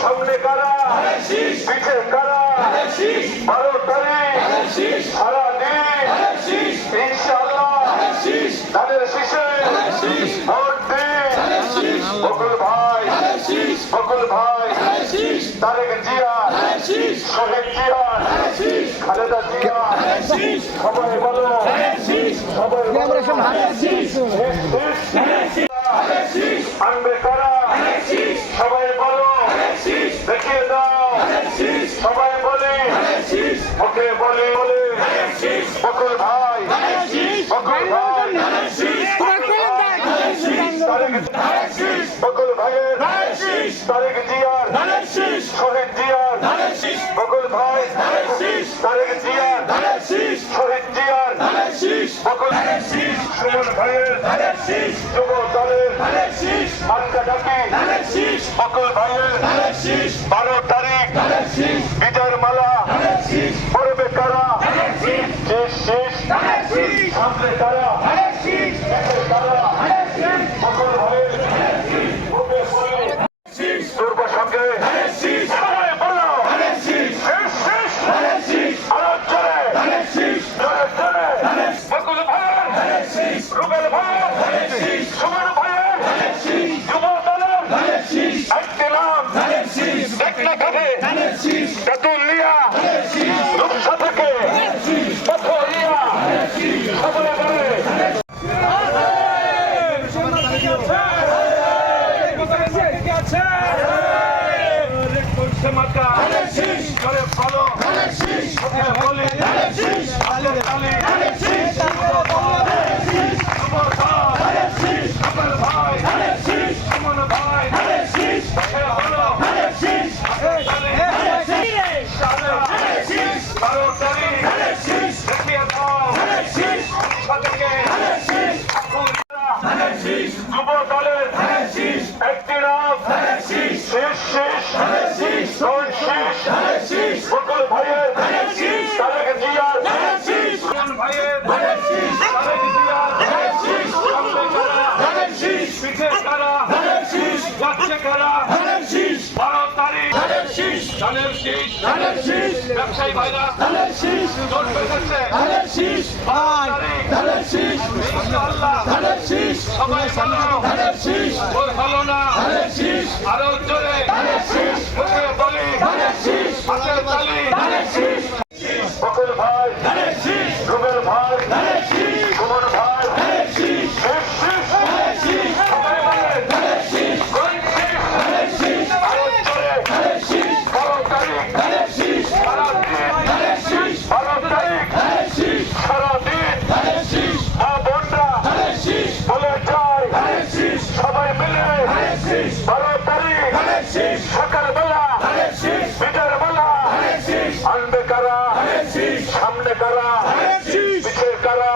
সামনে কারা পিছে কারা 12 তারিখ সারাদিন ইনশাআল্লাহ তাদের শীষে ভোট দিন। বকুল ভাই তারেক জিয়া শহীদ জিয়া খালেদা জিয়া সবাই বলো আনবে কারা সবাই বলো দেখিয়ে দাও সবাই বলে ওকে বলে বকুল ভাই বকুল ভাইয়ের তারেক জিয়ার শহীদ জিয়ার বকুল ভাই তারেক জিয়ার শহীদ জিয়ার বকুল সুমন ভাইয়ের যুব দলের মার্কা ডাকি বকুল ভাইয়ের 12 তারিখ বিজয়ের মালা পড়বে কারা সামনে কারা বকুল ভাইয়ের দুর্ব সঙ্গে বলো বকুল ভাইয়ের রুবেল ভাইয়ের সুমন ভাইয়ের যুব দলের একটি নাম দেখলে খাবে কাতুলিয়া রূপসা থেকে পথরিয়া সবাই বলে মাকা করে ফলো বলে যুব দলের একটি নাম বকুল ভাইয়ের তারেক জিয়ার ভাইয়ের তারেক জিয়ার পিঠে কারা যাচ্ছে কারা 12 তারিখ ধানের শীষ ব্যবসায়ী ভাইরা জোর পেতেছে সবাই ভালো না আরো জোরে বলি বকুল ভাই রুবেল ভাই সুমন ভাই সবাই মিলে 12 তারিখ সকালবেলা বিজয়ের বেলা আনবে কারা সামনে কারা পিছে কারা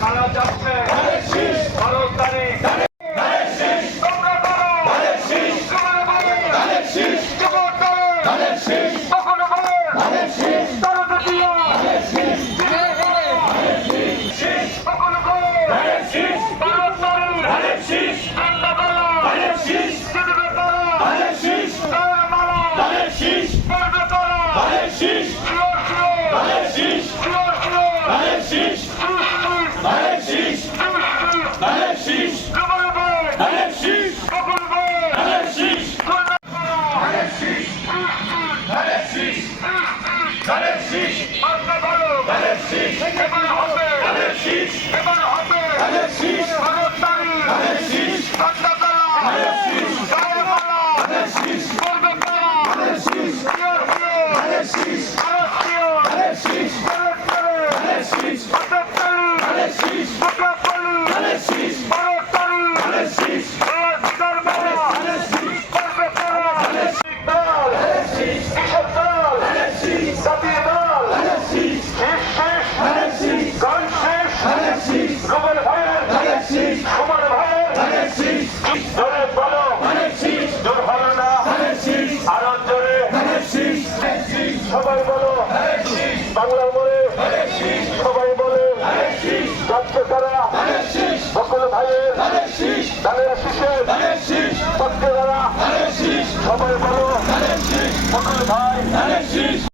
কারা যাচ্ছে 12 তারিখ মার্কা বলো এবার হবে এবার হবে 12 তারিখ ঠান্ডাতলা গায়ের মালা করবে কারা পিওর পিওর ভারতীয় সবাই বলো বাংলার মরে সবাই বলে যাচ্ছে তারা বকুল ভাইয়ের ধানের শীষের পক্ষে যারা সবাই বলো বকুল ভাই